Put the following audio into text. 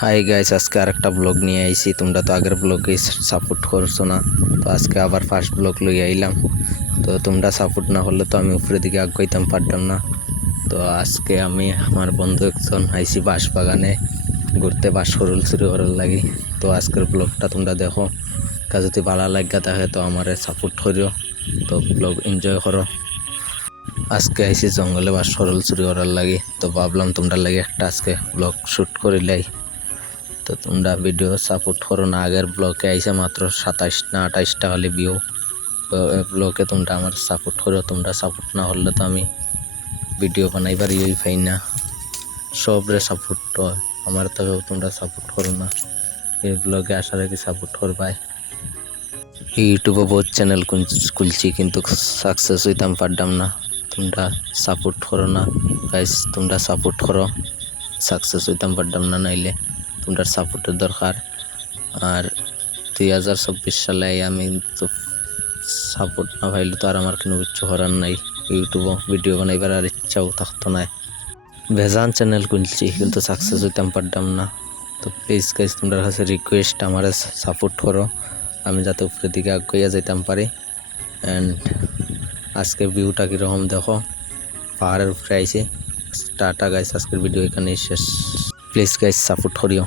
Hi guys, আজকে আরেকটা blog নিয়ে আইছি। তোমরা তো আগের ব্লগে সাপোর্ট করছো না, তো আজকে আবার ফার্স্ট ব্লগ লই আইলাম। তো তোমরা সাপোর্ট না হলে তো আমি উপরের দিকে আগাইতাম পারতাম না। তো আজকে আমি আমার বন্ধু একজন আইছি বাঁশবাগানে ঘুরতে, বাঁশ হরল চুরি করার লাগি। তো আজকের ব্লগটা তোমরা দেখো, যদি ভালো লাগা থাকে তো আমারে সাপোর্ট করিও, তো ব্লগ এনজয় করো। আজকে আইছি জঙ্গলে বাঁশ হরল চুরি করার লাগি, তো ভাবলাম তোমরা লাগে একটা আজকে ব্লগ শ্যুট করিলাই। তো তোমরা ভিডিও সাপোর্ট করো না। আগের ব্লগে আইসে মাত্র 27 না 28টা খালি ভিউ। তো এই ব্লগে তোমরা আমার সাপোর্ট করো। তোমরা সাপোর্ট না হলে তো আমি ভিডিও বানাইবার পাই না। সবরে সাপোর্ট হয়, আমার তো তোমরা সাপোর্ট করো না। এই ব্লগে আসার আগে সাপোর্ট করবাই। ইউটিউবে বহুত চ্যানেল খুলছি, কিন্তু সাকসেস হইতাম পারতাম না। তোমরা সাপোর্ট করো না গাইস, তোমরা সাপোর্ট করো। সাকসেস হইতাম পারতাম না, নাইলে তোমরা সাপোর্টের দরকার। আর 2024 সালে আমি তো সাপোর্ট না পাইলে তো আর আমার কোনো কিছু করার নাই। ইউটিউবে ভিডিও বানাইবার আর ইচ্ছাও থাকতো না। ভেজান চ্যানেল খুলছি, কিন্তু সাকসেস হইতাম পারতাম না। তো প্লিজ গাইস, তোমরা কাছে রিকোয়েস্ট, আমার সাপোর্ট করো, আমি যাতে উপরের দিকে আগাইয়া যাইতাম পারি। অ্যান্ড আজকে ভিউটা কীরকম দেখো, পাহাড়ের উপরে আইছে। টাটা গাইস, আজকের ভিডিও এখানেই শেষ। প্লিজ গাইস সাপোর্ট করিও।